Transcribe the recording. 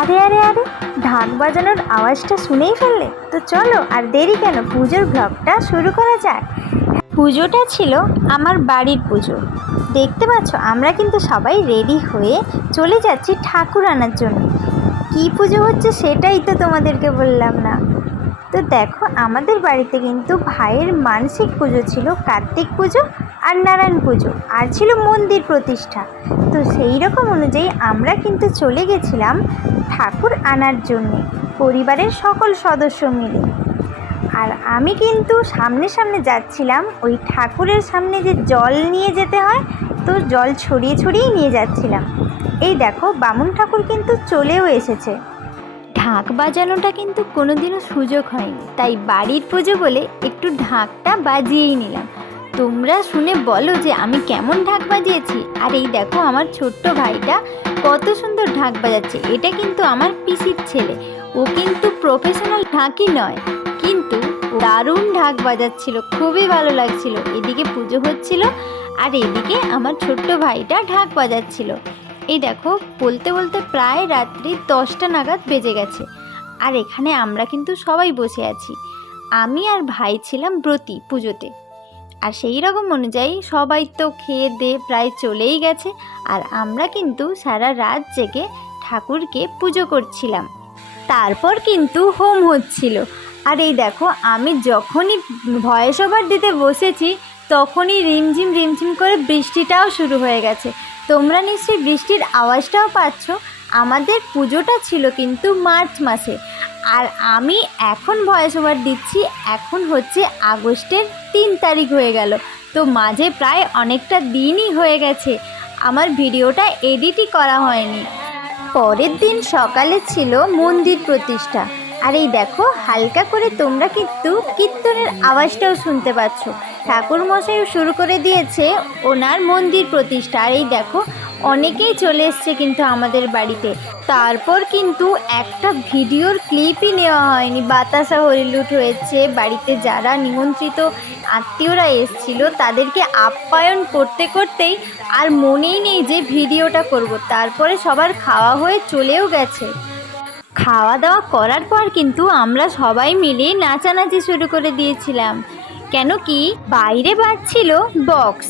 আরে আরে আরে, ঢাক বাজানোর আওয়াজটা শুনেই ফেললে। তো চলো, আর দেরি কেন? পুজোর ব্লগটা শুরু করা যাক। পুজোটা ছিল আমার বাড়ির পুজো। দেখতে পাচ্ছ, আমরা কিন্তু সবাই রেডি হয়ে চলে যাচ্ছি ঠাকুর আনার জন্য। কী পুজো হচ্ছে সেটাই তো তোমাদেরকে বললাম না। তো দেখো, আমাদের বাড়িতে কিন্তু ভাইয়ের মানসিক পুজো ছিল, কার্তিক পুজো আর নারায়ণ পুজো, আর ছিল মন্দির প্রতিষ্ঠা। তো সেই রকম অনুযায়ী আমরা কিন্তু চলে গেছিলাম ঠাকুর আনার জন্যে, পরিবারের সকল সদস্য মিলে। আর আমি কিন্তু সামনে সামনে যাচ্ছিলাম, ওই ঠাকুরের সামনে যে জল নিয়ে যেতে হয়, তো জল ছড়িয়ে ছড়িয়ে নিয়ে যাচ্ছিলাম। এই দেখো, বামুন ঠাকুর কিন্তু চলেও এসেছে। ঢাক বাজানোটা কিন্তু কোনোদিনও সুযোগ হয়নি, তাই বাড়ির পুজো বলে একটু ঢাকটা বাজিয়েই নিলাম। তোমরা শুনে বলো যে আমি কেমন ঢাক বাজিয়েছি। আর এই দেখো আমার ছোট্ট ভাইটা কত সুন্দর ঢাক বাজাচ্ছে। এটা কিন্তু আমার পিসির ছেলে। ও কিন্তু প্রফেশনাল ঢাকই নয়। কিন্তু দারুণ ঢাক বাজাচ্ছিল, খুবই ভালো লাগছিল। এদিকে পুজো হচ্ছিল আর এদিকে আমার ছোট্ট ভাইটা ঢাক বাজাচ্ছিল। এই দেখো, বলতে বলতে প্রায় রাত্রি দশটা নাগাদ বেজে গেছে। আর এখানে আমরা কিন্তু সবাই বসে আছি। আমি আর ভাই ছিলাম ব্রতী পুজোতে। আর সেই রকম অনুযায়ী সবাই তো খেয়ে দিয়ে প্রায় চলেই গেছে। আর আমরা কিন্তু সারা রাত জেগে ঠাকুরকে পুজো করছিলাম। তারপর কিন্তু হোম হচ্ছিল। আর এই দেখো, আমি যখনই ভয়েস ওভার দিতে বসেছি, তখনই রিমঝিম রিমঝিম করে বৃষ্টিটাও শুরু হয়ে গেছে। তোমরা নিশ্চয়ই বৃষ্টির আওয়াজটাও পাচ্ছ। আমাদের পুজোটা ছিল কিন্তু মার্চ মাসে। আর আমি এখন ভয়েস ওভার দিচ্ছি, এখন হচ্ছে আগস্টের তিন তারিখ হয়ে গেল। তো মাঝে প্রায় অনেকটা দিনই হয়ে গেছে। আমার ভিডিওটা এডিটই করা হয়নি। পরের দিন সকালে ছিল মন্দির প্রতিষ্ঠা। আর এই দেখো, হালকা করে তোমরা কিন্তু কীর্তনের আওয়াজটাও শুনতে পাচ্ছ। ঠাকুর মশাইও শুরু করে দিয়েছে ওনার মন্দির প্রতিষ্ঠা। আর এই দেখো অনেকেই চলে এসছে কিন্তু আমাদের বাড়িতে। তারপর কিন্তু একটা ভিডিওর ক্লিপই নেওয়া হয়নি। বাতাসা হরিলুট হয়েছে। বাড়িতে যারা নিমন্ত্রিত আত্মীয়রা এসছিল, তাদেরকে আপ্যায়ন করতে করতেই আর মনেই নেই যে ভিডিওটা করব। তারপরে সবার খাওয়া হয়ে চলেও গেছে। খাওয়া দাওয়া করার পর কিন্তু আমরা সবাই মিলে নাচানাচি শুরু করে দিয়েছিলাম। কেন কি? বাইরে বাজছিল বক্স.